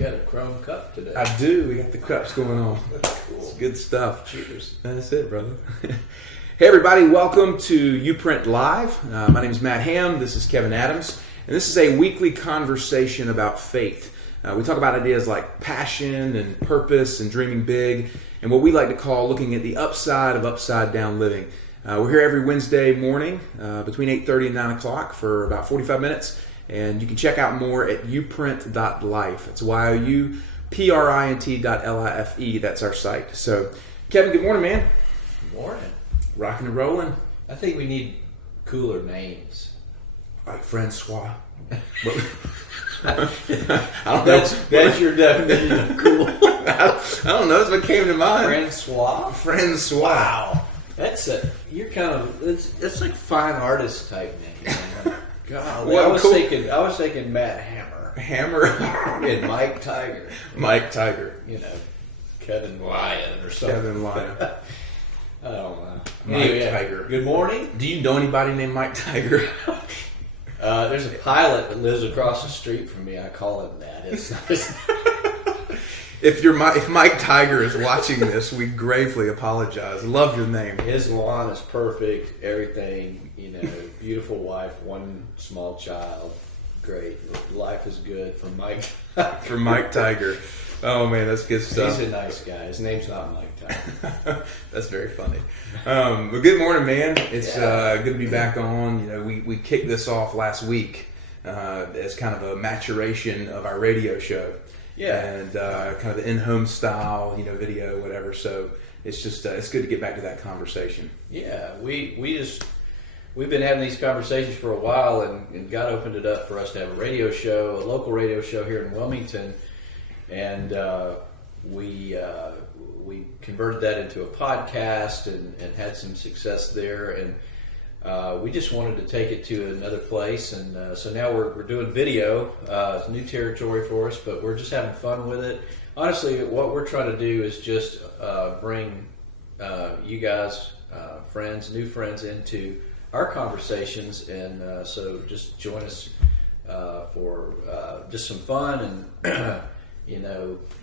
got a chrome cup today. I do. We got the cups going on. That's cool. It's good stuff. Cheers. That's it, brother. Hey, everybody. Welcome to YouPrint Live. My name is Matt Ham. This is Kevin Adams. And this is a weekly conversation about faith. We talk about ideas like passion and purpose and dreaming big, and what we like to call looking at the upside of upside down living. We're here every Wednesday morning between 8:30 and 9 o'clock for about 45 minutes. And you can check out more at youprint.life. It's youprint.life. That's our site. So, Kevin, good morning, man. Good morning. Rocking and rolling. I think we need cooler names. Like Francois. I don't know. That's your definition of cool. I don't know. That's what came to mind. Francois? Francois. Wow. That's like fine artist type name. God, Well, I was cool. thinking Matt Hammer Hammer. and Mike Tiger. Mike Tiger. You know, Kevin Lyon or something. Kevin Lyon. I don't know. Mike Tiger. Good morning. Do you know anybody named Mike Tiger? There's a pilot that lives across the street from me. I call him that. If Mike Tiger is watching this, we gravely apologize. Love your name. His lawn is perfect. Everything, beautiful wife, one small child. Great. Life is good for Mike. For Mike Tiger. Oh man, that's good stuff. He's a nice guy. His name's not Mike Tiger. That's very funny. Well, good morning, man. It's good to be back on. We kicked this off last week as kind of a maturation of our radio show. Yeah. And kind of the in-home style, video, whatever. So it's just it's good to get back to that conversation. Yeah, we've been having these conversations for a while, and God opened it up for us to have a radio show, a local radio show here in Wilmington, and we converted that into a podcast and had some success there, and we just wanted to take it to another place, and so now we're doing video. It's new territory for us, but we're just having fun with it. Honestly, what we're trying to do is just bring you guys, new friends, into our conversations, and so just join us for just some fun and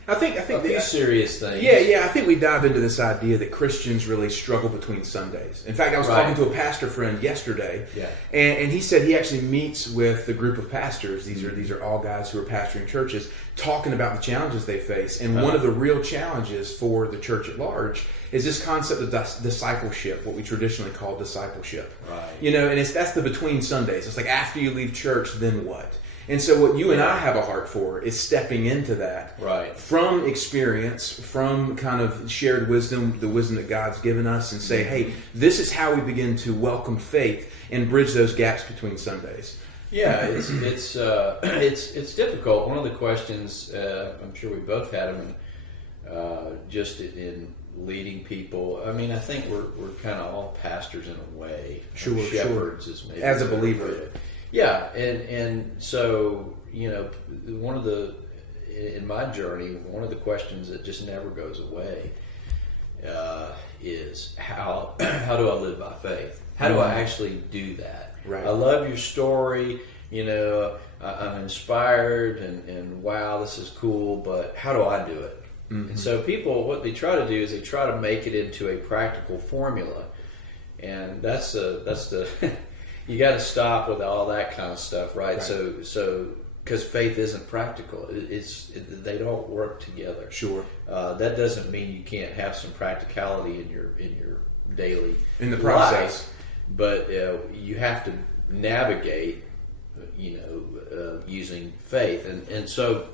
I think a few serious things. Yeah. I think we dive into this idea that Christians really struggle between Sundays. In fact, I was talking to a pastor friend yesterday, and he said he actually meets with a group of pastors. These are all guys who are pastoring churches, talking about the challenges they face. And one of the real challenges for the church at large is this concept of discipleship, what we traditionally call discipleship. Right. And that's the between Sundays. It's like after you leave church, then what? And so what you and I have a heart for is stepping into that from experience, from kind of shared wisdom, the wisdom that God's given us, and say, hey, this is how we begin to welcome faith and bridge those gaps between Sundays. Yeah, it's difficult. One of the questions, I'm sure we both had them, just in leading people. I mean, I think we're kind of all pastors in a way. Sure, shepherds is maybe as a believer. Yeah, and so in my journey, one of the questions that just never goes away is how do I live by faith? How do I actually do that? Right. I love your story. I'm inspired, and wow, this is cool. But how do I do it? Mm-hmm. And so people, what they try to do is they try to make it into a practical formula, and that's the you got to stop with all that kind of stuff, right? So because faith isn't practical, they don't work together. Sure. That doesn't mean you can't have some practicality in your daily in the process, life, but you have to navigate, using faith, and so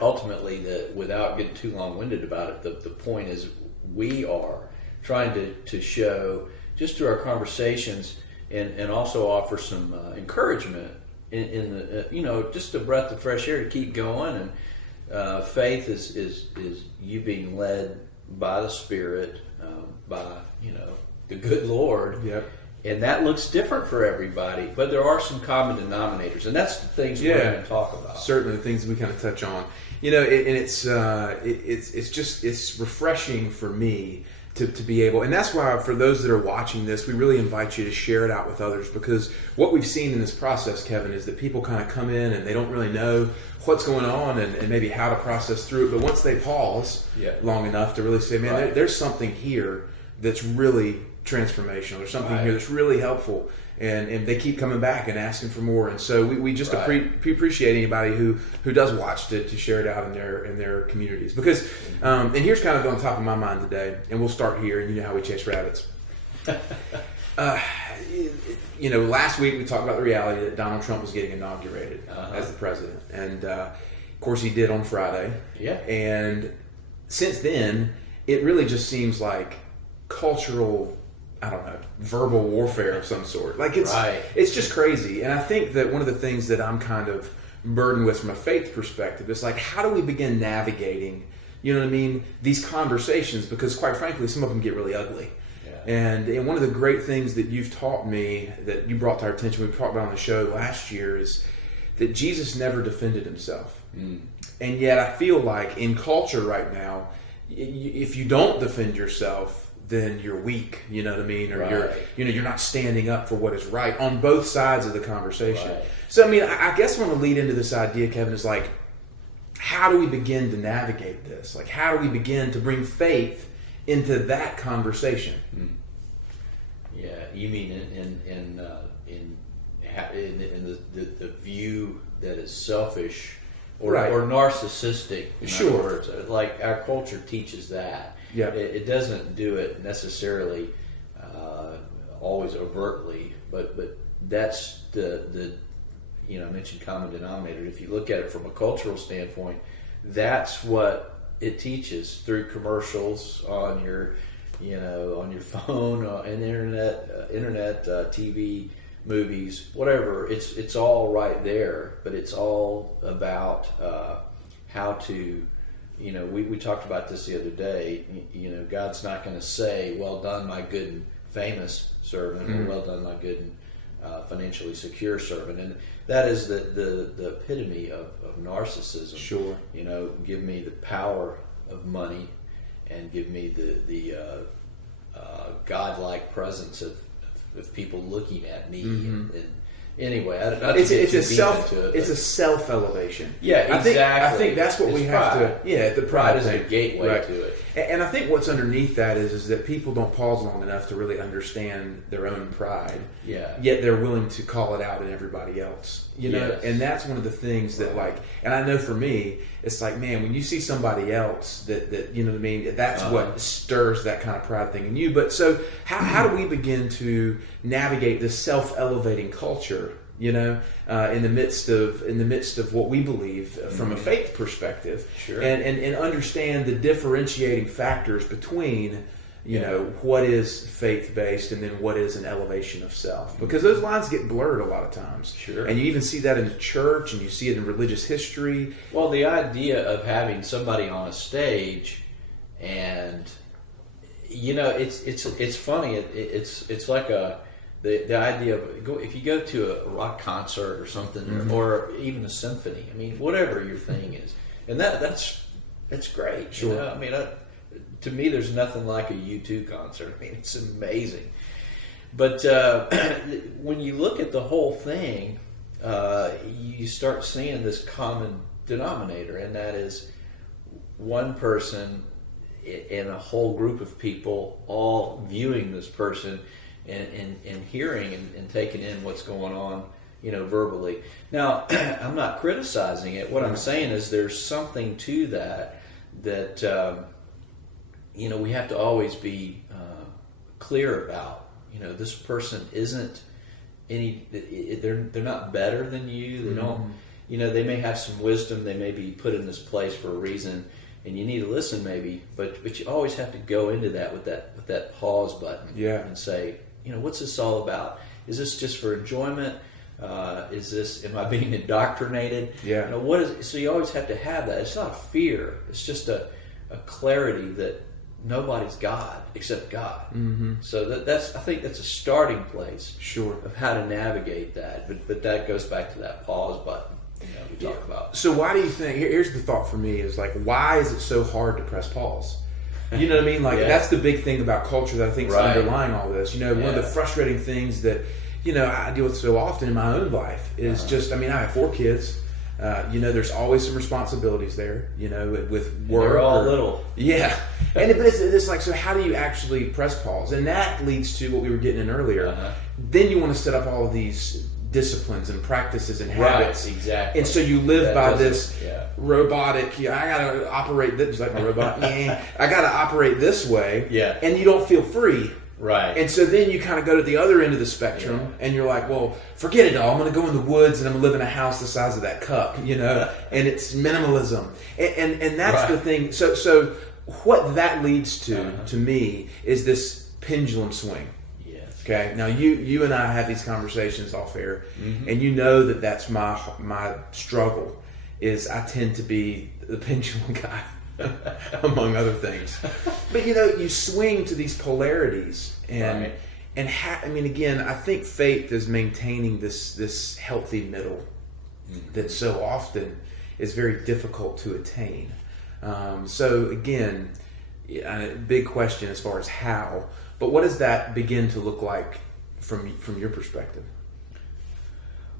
ultimately, without getting too long-winded about it, the point is we are trying to show just through our conversations. And also offer some encouragement in the just a breath of fresh air to keep going. And faith is you being led by the Spirit, by the good Lord. Yep. And that looks different for everybody, but there are some common denominators, and that's the things we're going to talk about. Certainly, the things we kind of touch on. And it's refreshing for me to be able, and that's why for those that are watching this, we really invite you to share it out with others, because what we've seen in this process, Kevin, is that people kind of come in and they don't really know what's going on and maybe how to process through it. But once they pause long enough to really say, man, there's something here that's really transformational. There's something here that's really helpful. And they keep coming back and asking for more. And so we just appreciate anybody who does watch to share it out in their communities. Because, and here's kind of on top of my mind today, and we'll start here, and you know how we chase rabbits. Last week we talked about the reality that Donald Trump was getting inaugurated as the president. And, of course, he did on Friday. Yeah. And since then, it really just seems like cultural, verbal warfare of some sort. Like it's just crazy. And I think that one of the things that I'm kind of burdened with from a faith perspective is like, how do we begin navigating, these conversations? Because quite frankly, some of them get really ugly. Yeah. And one of the great things that you've taught me, that you brought to our attention, we talked about on the show last year, is that Jesus never defended himself. And yet I feel like in culture right now, if you don't defend yourself, then you're weak, you know what I mean? Or you're not standing up for what is right on both sides of the conversation. Right. So, I guess I want to lead into this idea, Kevin, is like, how do we begin to navigate this? Like, how do we begin to bring faith into that conversation? Yeah, you mean in the view that is selfish or narcissistic, in other words. Like, our culture teaches that. Yeah, it doesn't do it necessarily always overtly, but that's the I mentioned common denominator. If you look at it from a cultural standpoint, that's what it teaches through commercials on your on your phone, and internet, TV, movies, whatever. It's all right there, but it's all about how to. We talked about this the other day. God's not going to say, "Well done, my good and famous servant," or "Well done, my good and financially secure servant." And that is the epitome of narcissism. Sure. Give me the power of money, and give me the godlike presence of people looking at me. And anyway, it's a self elevation. Yeah, exactly. I think that's what we have to. Yeah, the pride is a gateway to it. And I think what's underneath that is that people don't pause long enough to really understand their own pride. Yeah. Yet they're willing to call it out in everybody else. Yes. And that's one of the things that and I know for me, it's like, man, when you see somebody else that that's what stirs that kind of pride thing in you. But so how do we begin to navigate this self-elevating culture, in the midst of what we believe from a faith perspective, and understand the differentiating factors between what is faith-based and then what is an elevation of self, because those lines get blurred a lot of times. Sure. And you even see that in the church, and you see it in religious history. Well, the idea of having somebody on a stage, and it's funny. It's like the idea of if you go to a rock concert or something, or even a symphony. Whatever your thing is, and that's great. Sure. To me, there's nothing like a U2 concert. It's amazing. But when you look at the whole thing, you start seeing this common denominator, and that is one person and a whole group of people all viewing this person and hearing and taking in what's going on, verbally. Now, I'm not criticizing it. What I'm saying is there's something to that we have to always be clear about. This person isn't they're not better than you. They don't, they may have some wisdom. They may be put in this place for a reason, and you need to listen maybe, but you always have to go into that with that pause button. Yeah. And say, what's this all about? Is this just for enjoyment? Am I being indoctrinated? Yeah. What is? So you always have to have that. It's not a fear. It's just a clarity that nobody's God except God. Mm-hmm. So I think that's a starting place. Sure. Of how to navigate that. But that goes back to that pause button we talk about. So why do you think? Here's the thought for me: is like, why is it so hard to press pause? You know what I mean? Like Yeah. that's the big thing about culture that I think is Right. underlying all this. You know, one of the Yeah. frustrating things that I deal with so often in my own life is just. I mean, I have 4 kids. There's always some responsibilities there. With work. They're all or- little. Yeah, but it's like, so how do you actually press pause? And that leads to what we were getting in earlier. Uh-huh. Then you want to set up all of these disciplines and practices and habits. Right, exactly. And so you live That by doesn't- this yeah. robotic. I gotta operate this like my robot. Yeah, I gotta operate this way. Yeah. And you don't feel free. Right. And so then you kind of go to the other end of the spectrum, and you're like, well, forget it all. I'm going to go in the woods and I'm going to live in a house the size of that cup, and it's minimalism. And that's the Right. thing. So what that leads to Uh-huh. me, is this pendulum swing. Yes. Okay. Now you and I have these conversations off air, Mm-hmm. and you know that's my struggle. Is I tend to be the pendulum guy, among other things. But you swing to these polarities, and Right. again, I think faith is maintaining this healthy middle that so often is very difficult to attain. So again, big question as far as how. But what does that begin to look like from your perspective?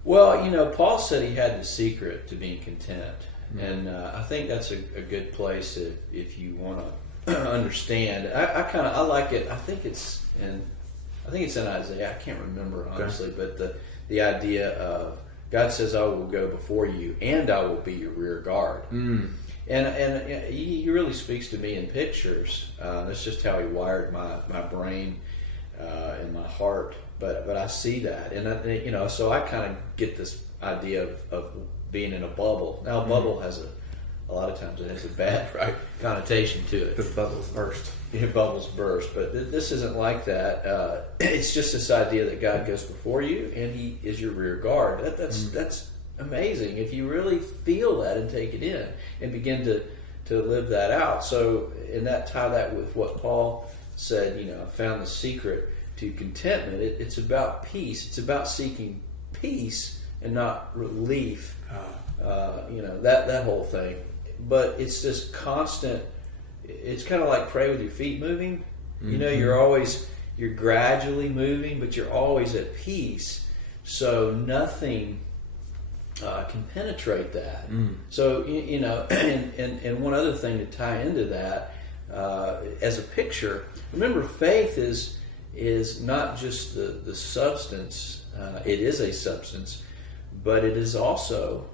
Well, Paul said he had the secret to being content, and I think that's a good place if you want to understand. I like it. I think it's in Isaiah. I can't remember honestly, but the idea of God says, "I will go before you, and I will be your rear guard." And he really speaks to me in pictures. That's just how he wired my brain and my heart. But I see that, and so I kind of get this idea of being in a bubble. Now, a bubble has a lot of times it has a bad connotation to it. The bubbles burst. Bubbles burst, but this isn't like that. It's just this idea that God goes before you and He is your rear guard. That's amazing if you really feel that and take it in and begin to live that out. So, and tie that with what Paul said. I found the secret to contentment. It's about peace. It's about seeking peace and not relief. That whole thing. But it's this constant. It's kind of like pray with your feet moving. Mm-hmm. You're gradually moving, but you're always at peace. So nothing can penetrate that. So and one other thing to tie into that as a picture. Remember, faith is not just the substance. It is a substance, but it is also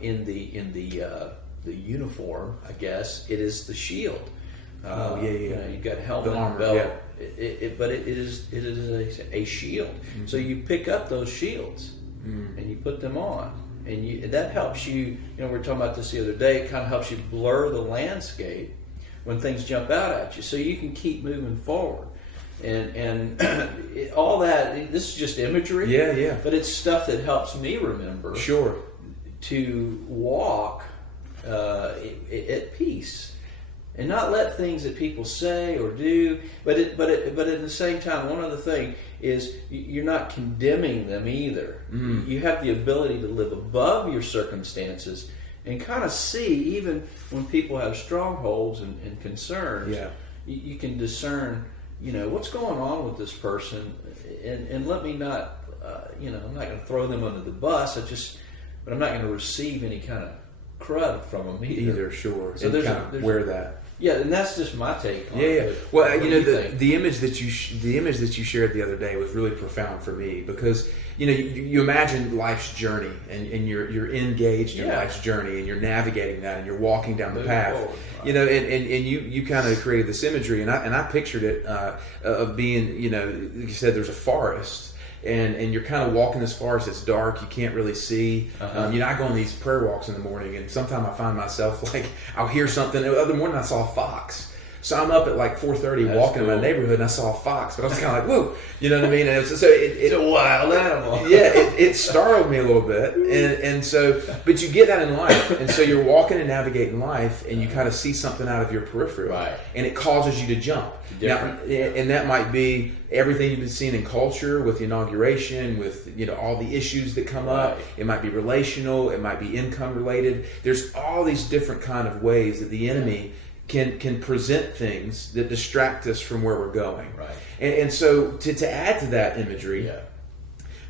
in the uniform. I guess it is the shield. You've got helmet, the armor, belt. yeah. But it is a shield. Mm-hmm. So you pick up those shields and you put them on, and that helps you. We were talking about this the other day. It kind of helps you blur the landscape when things jump out at you, so you can keep moving forward. And all that. This is just imagery. Yeah. But it's stuff that helps me remember. Sure. To walk at peace. And not let things that people say or do, but at the same time, one other thing is you're not condemning them either. You have the ability to live above your circumstances and kind of see, even when people have strongholds and concerns, you can discern, what's going on with this person, and let me not, I'm not going to throw them under the bus. But I'm not going to receive any kind of crud from them either. Sure. So and wear that. Yeah, and that's just my take on it. Yeah. But Well, what do you think? the image that you shared the other day was really profound for me, because you imagine life's journey, and you're engaged in life's journey, and you're navigating that, and you're walking down the path. Forward, right. And you kind of created this imagery, and I pictured it of being, you said there's a forest. And you're kind of walking this forest. It's dark. You can't really see. I go on these prayer walks in the morning, and sometimes I find myself like I'll hear something. The other morning I saw a fox. So I'm up at like 4:30 walking in my neighborhood, and I saw a fox. But I was kind of like, whoa, you know what I mean? And it's a wild animal. Yeah, it startled me a little bit, and so, but you get that in life, and so you're walking and navigating life, and you kind of see something out of your peripheral, Right. and it causes you to jump. Now, and that might be everything you've been seeing in culture with the inauguration, with all the issues that come up. Right. It might be relational, it might be income related. There's all these different kind of ways that the enemy can present things that distract us from where we're going. Right. And so to add to that imagery,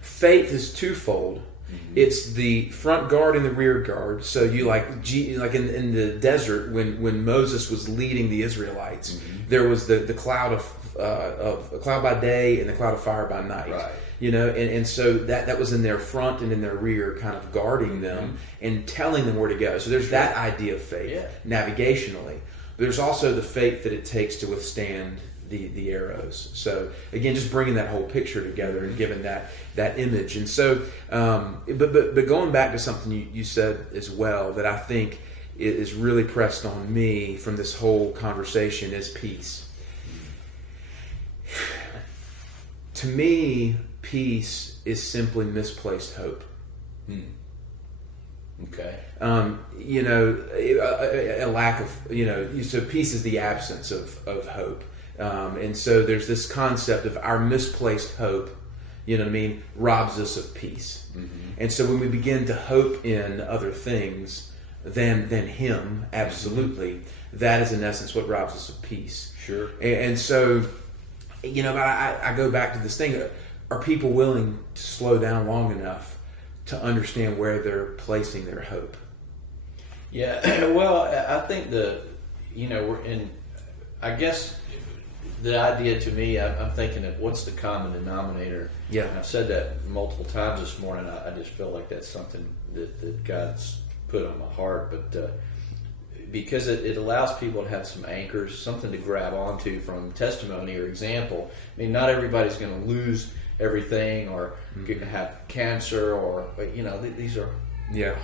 faith is twofold. It's the front guard and the rear guard. So you like in the desert when Moses was leading the Israelites, there was the cloud of a cloud by day and the cloud of fire by night. Right. And so that was in their front and in their rear, kind of guarding them and telling them where to go. So there's that idea of faith navigationally. There's also the faith that it takes to withstand the arrows. So again, just bringing that whole picture together and giving that image. And so, but going back to something you said as well that I think is really pressed on me from this whole conversation is peace. To me, peace is simply misplaced hope. Okay. A lack of, so peace is the absence of hope. And so there's this concept of our misplaced hope, robs us of peace. And so when we begin to hope in other things than Him, absolutely, that is in essence what robs us of peace. Sure. And so, I go back to this thing. Are people willing to slow down long enough to understand where they're placing their hope? Yeah, well, I think I guess the idea to me, I'm thinking of what's the common denominator. Yeah. And I've said that multiple times this morning. I just feel like that's something that God's put on my heart, but because it allows people to have some anchors, something to grab onto from testimony or example. I mean, not everybody's going to lose everything or have cancer or these are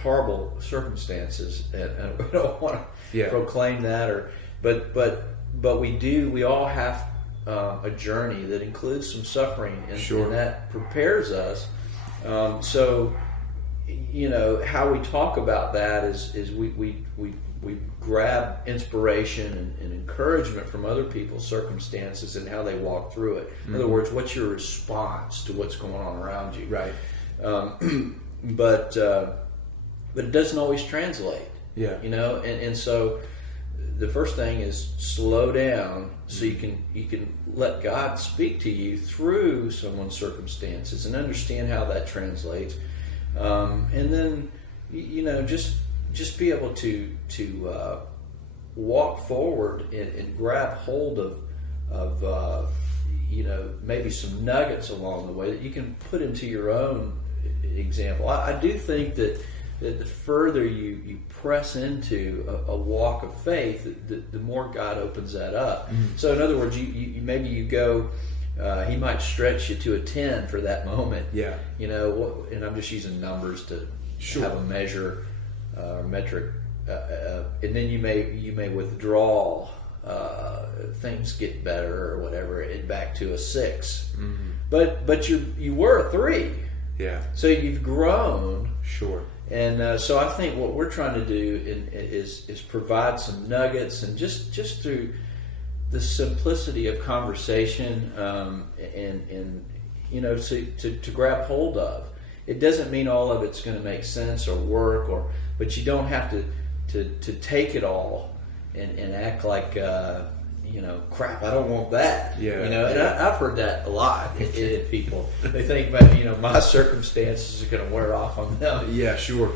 horrible circumstances, and we don't want to proclaim that but we all have a journey that includes some suffering, and that prepares us. So how we talk about that is we grab inspiration and encouragement from other people's circumstances and how they walk through it. In other words, what's your response to what's going on around you? Right. But it doesn't always translate. Yeah. And so the first thing is slow down so you can let God speak to you through someone's circumstances and understand how that translates. And then just be able to walk forward and grab hold of maybe some nuggets along the way that you can put into your own example. I do think that the further you press into a walk of faith, the more God opens that up. So in other words, you maybe you go. He might stretch you to a 10 for that moment. Yeah. And I'm just using numbers to have a measure. Metric, and then you may withdraw. Things get better or whatever, back to a 6. But you were a 3. Yeah. So you've grown. Sure. And so I think what we're trying to do is provide some nuggets, and just through the simplicity of conversation, and to grab hold of. It doesn't mean all of it's going to make sense or work, but you don't have to take it all and act like crap. I don't want that. Yeah. And I've heard that a lot in people. They think about my circumstances are going to wear off on them. Yeah, sure.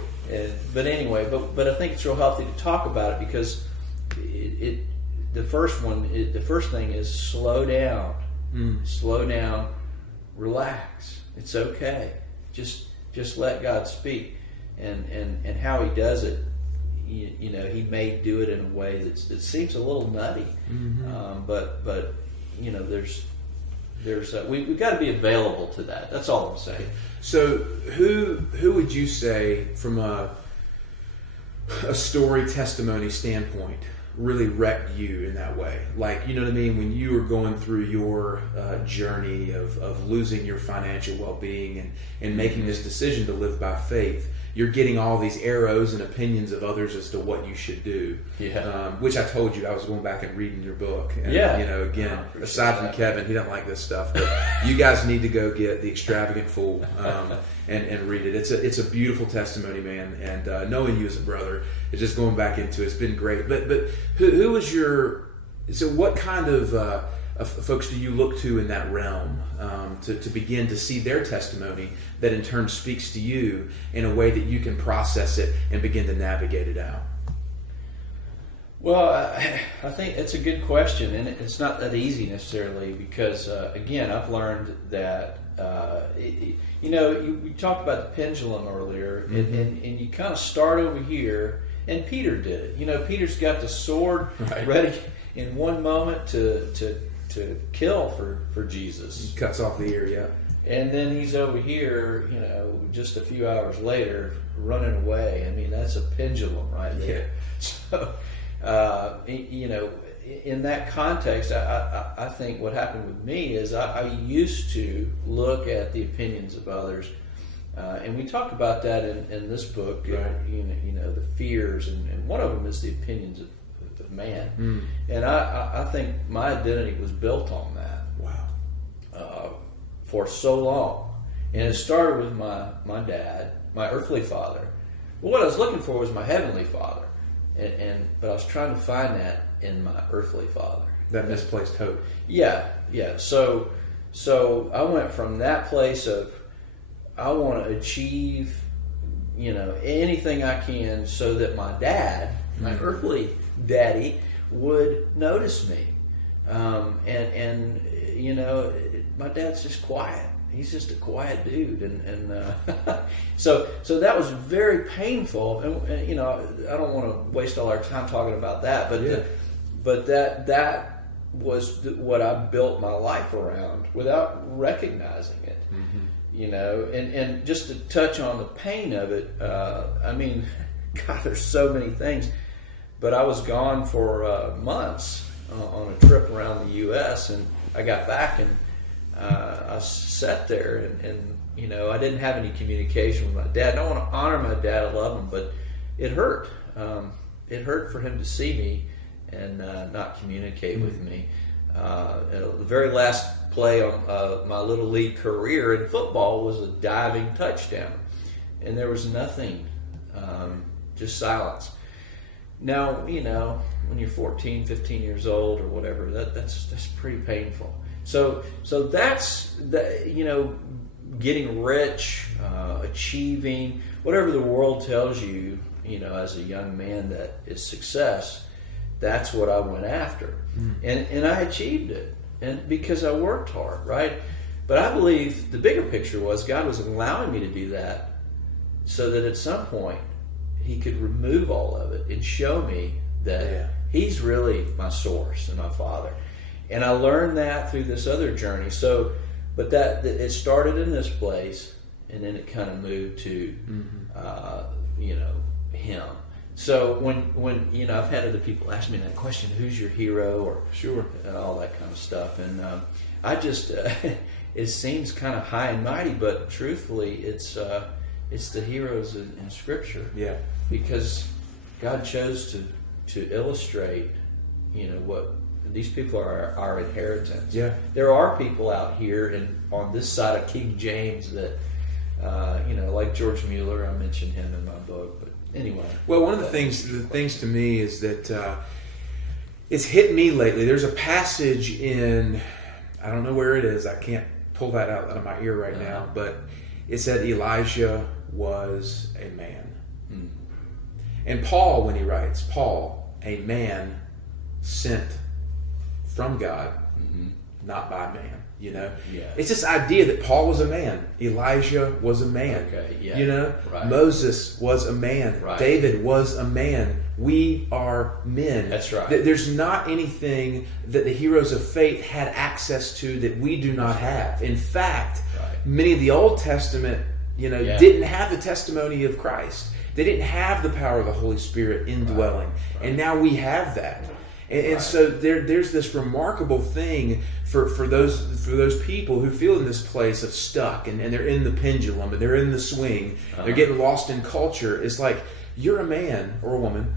But anyway, but I think it's real healthy to talk about it because the first thing is slow down. Slow down. Relax. It's okay. Just let God speak, and how He does it. He may do it in a way that seems a little nutty, but we've got to be available to that. That's all I'm saying. So who would you say from a story testimony standpoint really wrecked you in that way? Like, you know what I mean? When you were going through your journey of losing your financial well-being and making this decision to live by faith, you're getting all these arrows and opinions of others as to what you should do. Yeah. Which I told you I was going back and reading your book. And, Yeah. You know, again, I aside from that. Kevin, he doesn't like this stuff, but you guys need to go get The Extravagant Fool and read it. It's a beautiful testimony, man. And knowing you as a brother, it's just going back into it. It's been great. But who was so what kind of folks do you look to in that realm to begin to see their testimony that in turn speaks to you in a way that you can process it and begin to navigate it out? Well, I think it's a good question, and it's not that easy necessarily because, again, I've learned that, you talked about the pendulum earlier, and you kind of start over here, and Peter did it. Peter's got the sword ready in one moment to kill for Jesus. He cuts off the ear, yeah. And then he's over here, just a few hours later, running away. I mean, that's a pendulum right there. Yeah. So, in that context, I think what happened with me is I used to look at the opinions of others, and we talk about that in this book. Right. The fears, and one of them is the opinions of man. And I think my identity was built on that. Wow. For so long. And it started with my dad, my earthly father. Well, what I was looking for was my heavenly father. But I was trying to find that in my earthly father. That misplaced hope. Yeah. So I went from that place of I want to achieve, anything I can so that my dad, my earthly daddy, would notice me. My dad's just quiet. He's just a quiet dude, and so that was very painful. And I don't want to waste all our time talking about that, but that was what I built my life around without recognizing it. And just to touch on the pain of it, God, there's so many things. But I was gone for months on a trip around the U.S., and I got back, and I sat there, and I didn't have any communication with my dad. And I want to honor my dad. I love him, but it hurt. It hurt for him to see me and not communicate with me. The very last play on my little league career in football was a diving touchdown, and there was nothing, just silence. Now, when you're 14, 15 years old or whatever, that's pretty painful. So that's getting rich, achieving whatever the world tells you, as a young man that is success. That's what I went after, and I achieved it, and because I worked hard, right? But I believe the bigger picture was God was allowing me to do that, so that at some point He could remove all of it and show me that He's really my source and my Father. And I learned that through this other journey. So, but that it started in this place, and then it kind of moved to, Him. So when I've had other people ask me that question, who's your hero, or and all that kind of stuff, and I just it seems kind of high and mighty, but truthfully, it's the heroes in Scripture. Yeah. Because God chose to illustrate, what these people are our inheritance. Yeah. There are people out here on this side of King James that, like George Mueller. I mentioned him in my book, but anyway. Well, one of the things to me is that it's hit me lately. There's a passage in, I don't know where it is. I can't pull that out of my ear right now, but it said Elijah was a man. And Paul, when he writes, Paul, a man sent from God, not by man. It's this idea that Paul was a man, Elijah was a man. Right. Moses was a man, right. David was a man. We are men. That's right. There's not anything that the heroes of faith had access to that we do not have. In fact, many of the Old Testament, didn't have the testimony of Christ. They didn't have the power of the Holy Spirit indwelling. Right. And now we have that. And so there's this remarkable thing for those people who feel in this place of stuck and they're in the pendulum and they're in the swing, they're getting lost in culture. It's like, you're a man or a woman,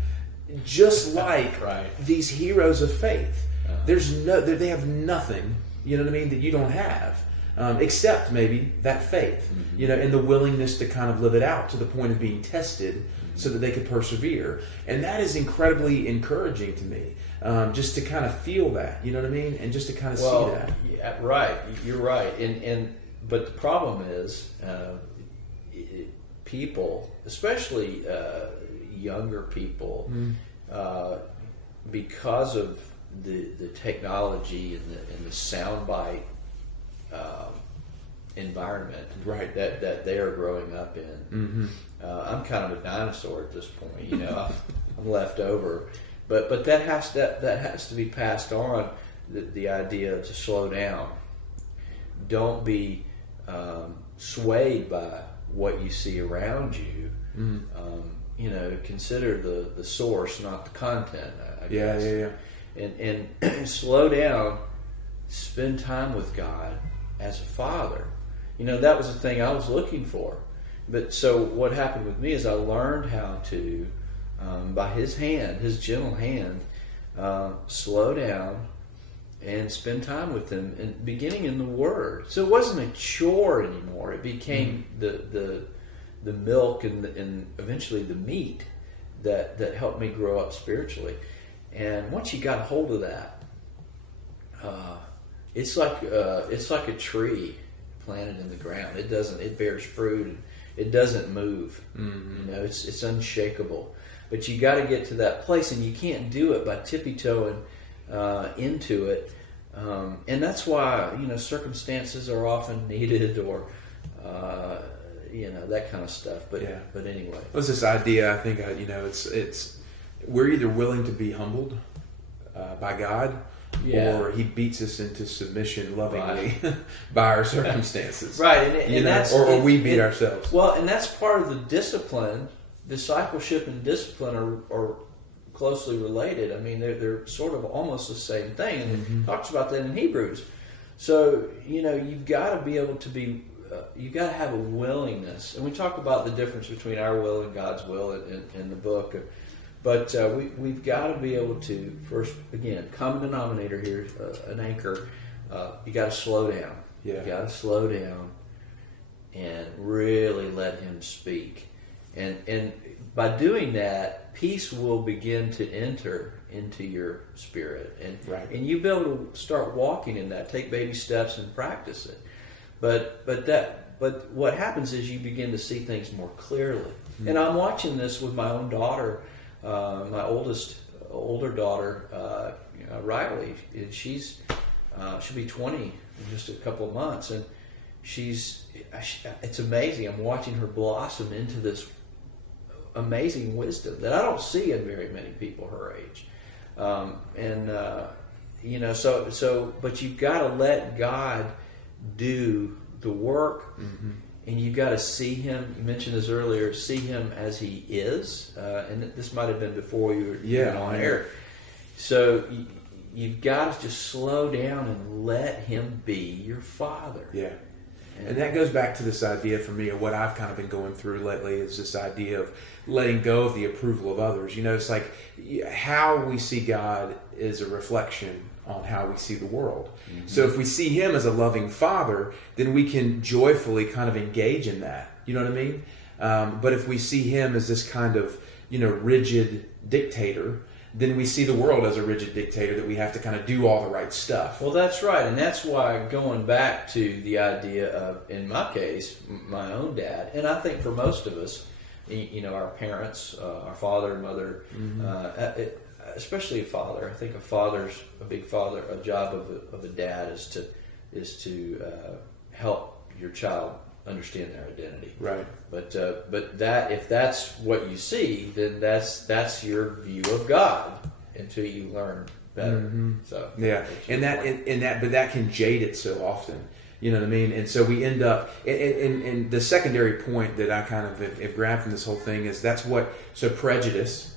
just like these heroes of faith. They have nothing, you know what I mean, that you don't have, except maybe that faith, you know, and the willingness to kind of live it out to the point of being tested, so that they could persevere. And that is incredibly encouraging to me, just to kind of feel that, you know what I mean, and just to kind of see that. Yeah, right, you're right, but the problem is, people, especially younger people, because of the technology and the soundbite environment that they are growing up in. I'm kind of a dinosaur at this point, you know. I'm left over, but that has to be passed on. The idea to slow down, don't be swayed by what you see around you. You know, consider the source, not the content. I guess. And slow down. Spend time with God as a father. You know, that was the thing I was looking for. But so what happened with me is I learned how to, by His hand, His gentle hand, slow down and spend time with Him, and beginning in the Word. So it wasn't a chore anymore. It became the milk and eventually the meat that helped me grow up spiritually. And once you got a hold of that, it's like a tree planted in the ground. It bears fruit, and it doesn't move. You know, it's unshakable. But you got to get to that place, and you can't do it by tippy-toeing into it. And that's why, you know, circumstances are often needed, or you know, that kind of stuff. But anyway, what's this idea? I think you know, it's we're either willing to be humbled by God, or He beats us into submission lovingly by our circumstances, and that's, or we beat ourselves. Well, and that's part of the discipline. Discipleship and discipline are closely related. I mean, they're sort of almost the same thing, and it talks about that in Hebrews. So, you know, you've got to be able to be, you've got to have a willingness. And we talk about the difference between our will and God's will in the book. But we've got to be able to, first, again, common denominator here, an anchor, you got to slow down. You got to slow down and really let Him speak. And by doing that, peace will begin to enter into your spirit, and you'll be able to start walking in that. Take baby steps and practice it. But what happens is you begin to see things more clearly. And I'm watching this with my own daughter, my older daughter, Riley. And she'll be 20 in just a couple of months, and it's amazing. I'm watching her blossom into this amazing wisdom that I don't see in very many people her age. You know, so but you've got to let God do the work, and you've got to see Him. You mentioned this earlier. See Him as He is, and this might have been before you were on air. So you've got to just slow down and let Him be your Father. Yeah. And that goes back to this idea for me of what I've kind of been going through lately, is this idea of letting go of the approval of others. You know, it's like how we see God is a reflection on how we see the world. So if we see Him as a loving Father, then we can joyfully kind of engage in that. You know what I mean? But if we see Him as this kind of, you know, rigid dictator, then we see the world as a rigid dictator that we have to kind of do all the right stuff. Well, that's right. And that's why, going back to the idea of, in my case, my own dad, and I think for most of us, you know, our parents, our father and mother, especially a father. I think a job of a dad is to help your child understand their identity. Right. But that, if that's what you see, then that's your view of God until you learn better. So yeah, but that can jade it so often. You know what I mean? And so we end up, and the secondary point that I kind of have grabbed from this whole thing is so prejudice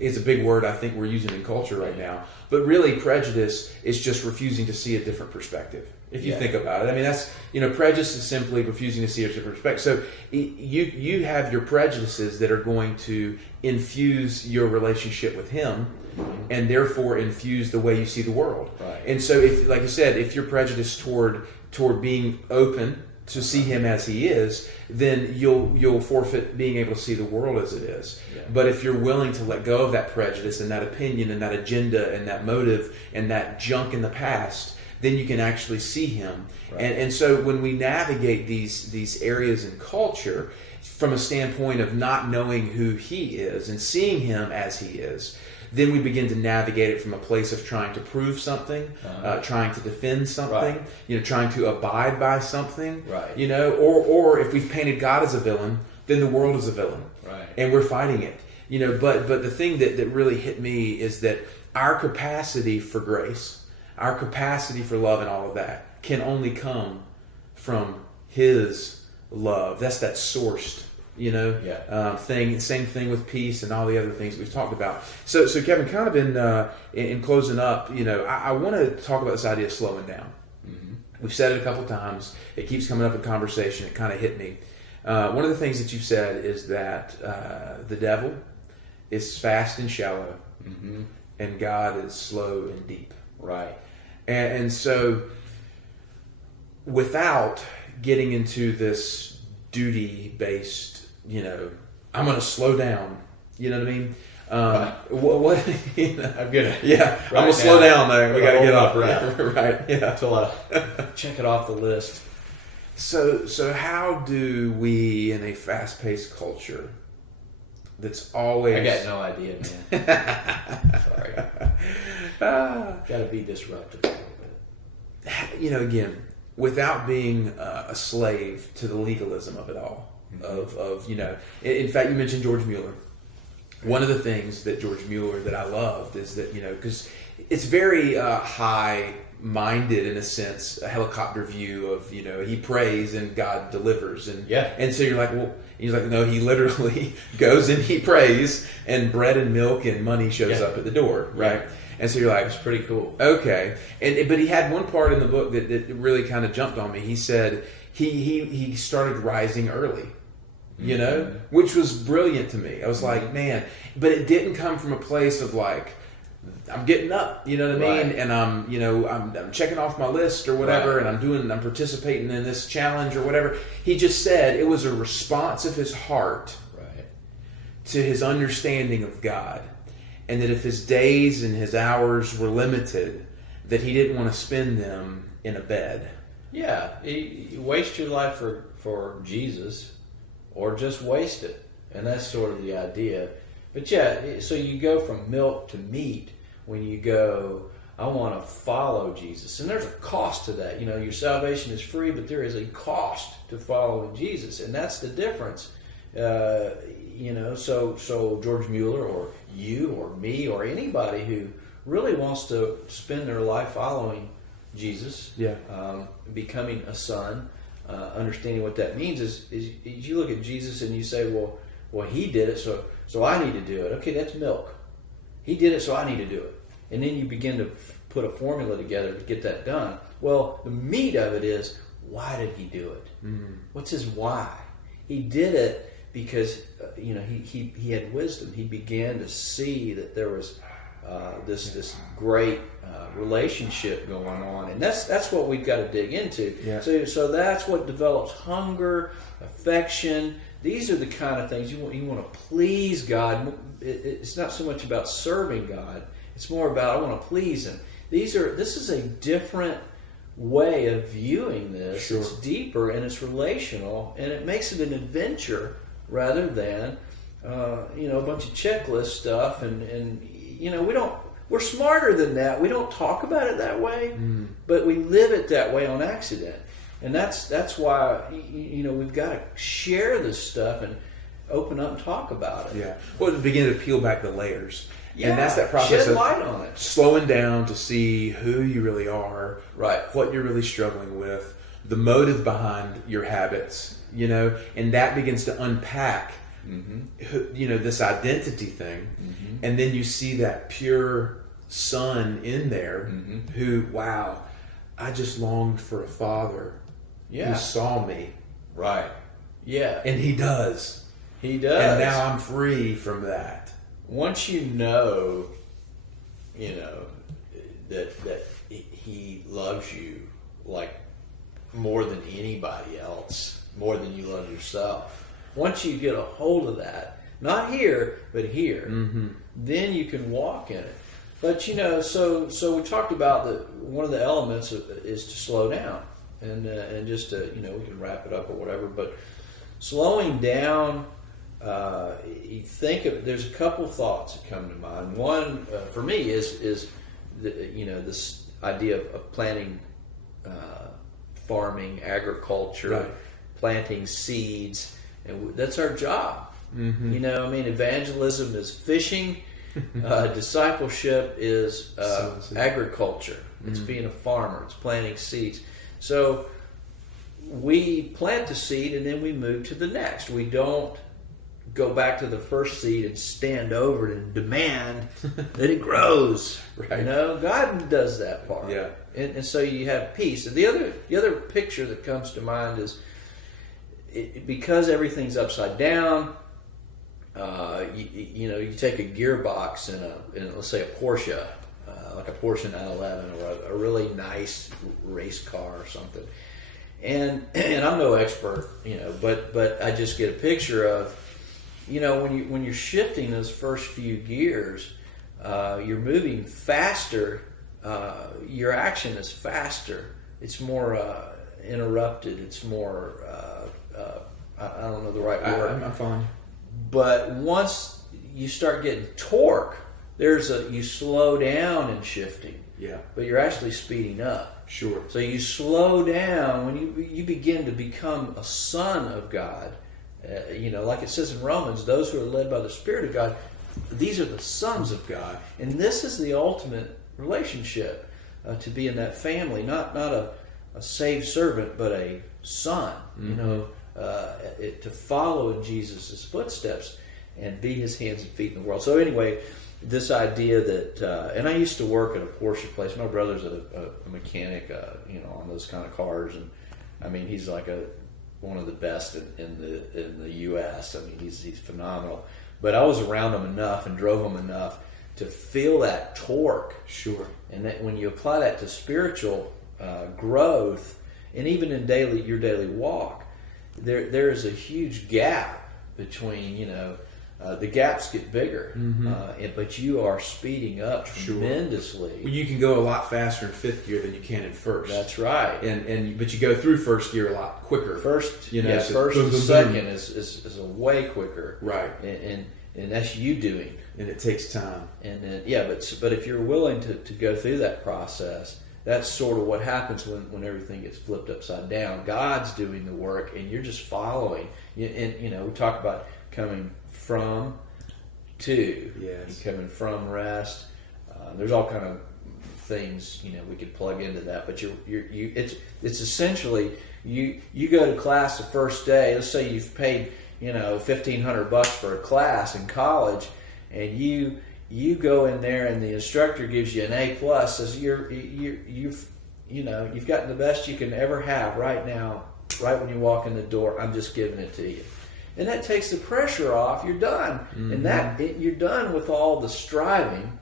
is a big word I think we're using in culture right now. But really prejudice is just refusing to see a different perspective. If you think about it, I mean, that's, prejudice is simply refusing to see a different perspective. So you have your prejudices that are going to infuse your relationship with him, and therefore infuse the way you see the world. Right. And so, if, like I said, if you're prejudiced toward being open to see him as he is, then you'll forfeit being able to see the world as it is. Yeah. But if you're willing to let go of that prejudice and that opinion and that agenda and that motive and that junk in the past, then you can actually see him. Right. And so when we navigate these areas in culture from a standpoint of not knowing who he is and seeing him as he is, then we begin to navigate it from a place of trying to prove something, trying to defend something, right. Trying to abide by something, right. Or if we've painted God as a villain, then the world is a villain, right. and we're fighting it, But the thing that really hit me is that our capacity for grace, our capacity for love, and all of that can only come from His love. That's that sourced. Thing. Same thing with peace and all the other things we've talked about. So Kevin, kind of in closing up, I want to talk about this idea of slowing down. Mm-hmm. We've said it a couple times. It keeps coming up in conversation. It kind of hit me. One of the things that you've said is that the devil is fast and shallow, mm-hmm. and God is slow and deep. Right. And so, without getting into this duty-based, I'm going to slow down. You know what I mean? What I'm gonna. Yeah, I'm going to slow down there. We got to get off. Right. Yeah. So check it off the list. So how do we, in a fast-paced culture that's always... I got no idea, man. Sorry. Got to be disruptive a little bit. Again, without being a slave to the legalism of it all. Mm-hmm. In fact, you mentioned George Mueller. One of the things that George Mueller that I loved is that, because it's very high-minded in a sense, a helicopter view of, he prays and God delivers. And so you're like, well, he's like, no, he literally goes and he prays and bread and milk and money shows up at the door, right? Yeah. And so you're like, it's pretty cool. Okay. But he had one part in the book that really kind of jumped on me. He said he started rising early. Which was brilliant to me. I was like, man, but it didn't come from a place of like, I'm getting up, you know what I mean? And I'm checking off my list or whatever, and I'm participating in this challenge or whatever. He just said it was a response of his heart to his understanding of God. And that if his days and his hours were limited, that he didn't want to spend them in a bed. Yeah, you waste your life for Jesus, or just waste it, and that's sort of the idea. But yeah, so you go from milk to meat when you go, I want to follow Jesus, and there's a cost to that. Your salvation is free, but there is a cost to following Jesus, and that's the difference. So George Mueller, or you, or me, or anybody who really wants to spend their life following Jesus, becoming a son. Understanding what that means is you look at Jesus and you say, well, he did it, so I need to do it. Okay, that's milk. He did it, so I need to do it. And then you begin to put a formula together to get that done. Well, the meat of it is, why did he do it? Mm-hmm. What's his why? He did it because he had wisdom. He began to see that there was this great relationship going on, and that's what we've got to dig into. Yeah. So that's what develops hunger, affection. These are the kind of things you want to please God. It's not so much about serving God; it's more about I want to please Him. This is a different way of viewing this. Sure. It's deeper and it's relational, and it makes it an adventure rather than a bunch of checklist stuff. And we're smarter than that. We don't talk about it that way, but we live it that way on accident. And that's why we've got to share this stuff and open up and talk about it. Yeah. Well, to begin to peel back the layers. Yeah. And that's that process shed light on it. Slowing down to see who you really are, right? What you're really struggling with, the motive behind your habits, and that begins to unpack, this identity thing. And then you see that pure son in there who, wow, I just longed for a father who saw me. Right. Yeah. And he does. He does. And now I'm free from that. Once you know, that he loves you like more than anybody else, more than you love yourself. Once you get a hold of that, not here, but here, then you can walk in it. But so we talked about one of the elements is to slow down, and just to, we can wrap it up or whatever. But slowing down, you think of, there's a couple thoughts that come to mind. One for me is this idea of planting, farming, agriculture, right. Planting seeds, and that's our job. Evangelism is fishing. Discipleship is agriculture. It's being a farmer. It's planting seeds. So we plant the seed and then we move to the next. We don't go back to the first seed and stand over it and demand that it grows. Right. God does that part. Yeah. And so you have peace. And the other picture that comes to mind is because everything's upside down. You take a gearbox in let's say a Porsche, like a Porsche 911 or a really nice race car or something. And I'm no expert, but I just get a picture of, when you're shifting those first few gears, you're moving faster. Your action is faster. It's more interrupted. It's more I don't know the right word. I'm fine. But once you start getting torque, you slow down in shifting. Yeah. But you're actually speeding up. Sure. So you slow down when you begin to become a son of God. Like it says in Romans, those who are led by the Spirit of God, these are the sons of God. And this is the ultimate relationship, to be in that family, not a saved servant, but a son. To follow in Jesus' footsteps and be his hands and feet in the world. So anyway, this idea that, and I used to work at a Porsche place. My brother's a mechanic, on those kind of cars, and he's like one of the best in the U.S. He's phenomenal. But I was around him enough and drove him enough to feel that torque. Sure. And that when you apply that to spiritual growth, and even in your daily walk, there is a huge gap between, the gaps get bigger, but you are speeding up tremendously. Well, you can go a lot faster in fifth gear than you can in first. That's right. But you go through first gear a lot quicker. First so first and second is a way quicker. Right. And that's you doing. And it takes time. And then, but if you're willing to go through that process, that's sort of what happens when everything gets flipped upside down. God's doing the work, and you're just following. And we talk about coming from to. Yes. You're coming from rest. There's all kind of things we could plug into that, but it's essentially you go to class the first day. Let's say you've paid $1,500 for a class in college, and you go in there and the instructor gives you an A+, says you've gotten the best you can ever have right now, right when you walk in the door. I'm just giving it to you. And that takes the pressure off. You're done. And you're done with all the striving,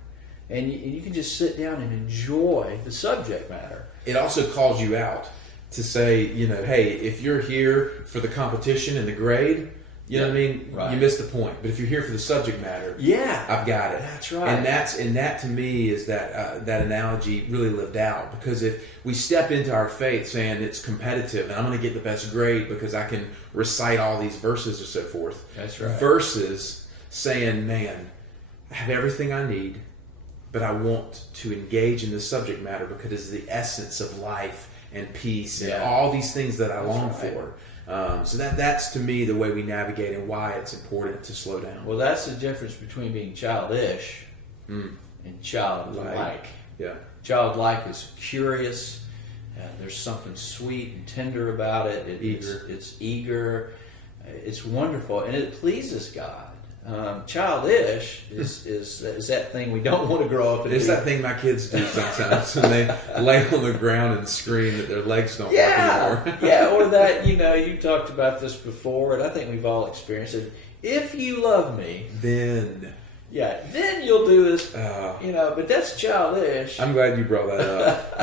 and you can just sit down and enjoy the subject matter. It also calls you out to say, hey, if you're here for the competition and the grade, you know what I mean? Right. You missed the point. But if you're here for the subject matter, I've got it. That's right. And that to me is that analogy really lived out. Because if we step into our faith saying it's competitive and I'm going to get the best grade because I can recite all these verses or so forth. That's right. Versus saying, man, I have everything I need, but I want to engage in this subject matter because it's the essence of life and peace and all these things that I long for. So that's to me the way we navigate and why it's important to slow down. Well, that's the difference between being childish and childlike. Yeah. Childlike is curious, There's something sweet and tender about it. It's eager. It's wonderful, and it pleases God. Childish is that thing we don't want to grow up into. It's that thing my kids do sometimes when they lay on the ground and scream that their legs don't work anymore. Yeah, or that, you talked about this before, and I think we've all experienced it. If you love me, then you'll do this, but that's childish. I'm glad you brought that up.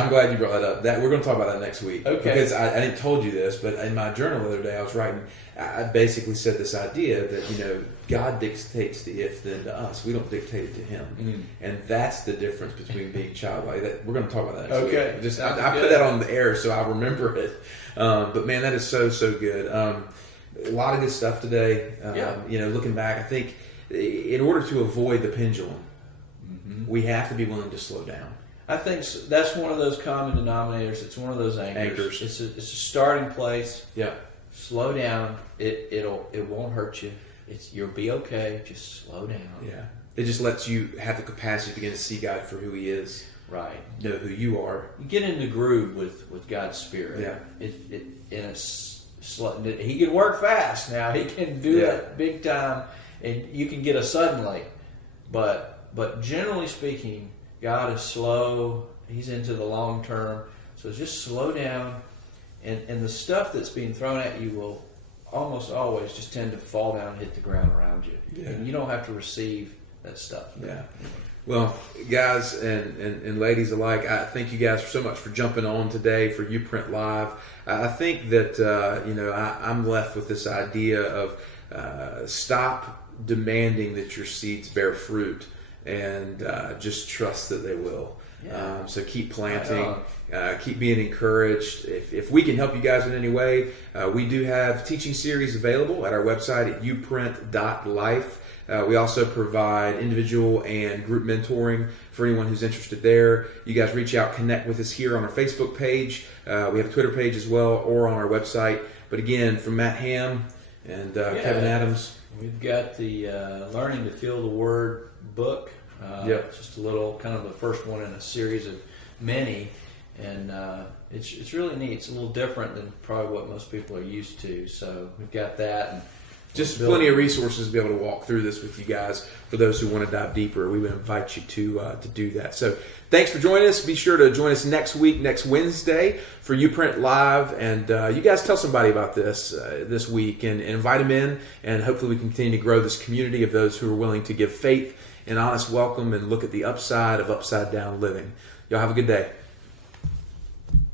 That we're going to talk about that next week. Okay. Because I didn't told you this, but in my journal the other day I was writing, I basically said this idea that, God dictates the if-then to us. We don't dictate it to Him. Mm. And that's the difference between being childlike. We're going to talk about that next week. I put that on the air so I remember it. But man, that is so, so good. A lot of good stuff today. Looking back, I think in order to avoid the pendulum, we have to be willing to slow down. I think that's one of those common denominators. It's one of those anchors. It's a starting place. Yeah. Slow down. It won't hurt you. You'll be okay. Just slow down. Yeah. It just lets you have the capacity to begin to see God for who He is. Right. Know who you are. You get in the groove with God's Spirit. Yeah. He can work fast now. He can do that big time, and you can get a suddenly. But generally speaking, God is slow. He's into the long term. So just slow down, and the stuff that's being thrown at you will almost always just tend to fall down and hit the ground around you. Yeah. And you don't have to receive that stuff. Yeah. Well, guys and ladies alike, I thank you guys so much for jumping on today for YouPrint Live. I think that, I'm left with this idea of stop demanding that your seeds bear fruit and just trust that they will. Yeah. So keep planting, keep being encouraged. If we can help you guys in any way, we do have teaching series available at our website at youprint.life. We also provide individual and group mentoring for anyone who's interested there. You guys reach out, connect with us here on our Facebook page. We have a Twitter page as well, or on our website. But again, from Matt Ham and Kevin Adams. We've got the Learning to Feel the Word book. It's just a little, kind of the first one in a series of many. And it's really neat. It's a little different than probably what most people are used to. So we've got that. And just plenty of resources to be able to walk through this with you guys. For those who want to dive deeper, we would invite you to do that. So thanks for joining us. Be sure to join us next week, next Wednesday, for YouPrint Live. And you guys tell somebody about this week and invite them in. And hopefully we can continue to grow this community of those who are willing to give faith an honest welcome and look at the upside of upside down living. Y'all have a good day.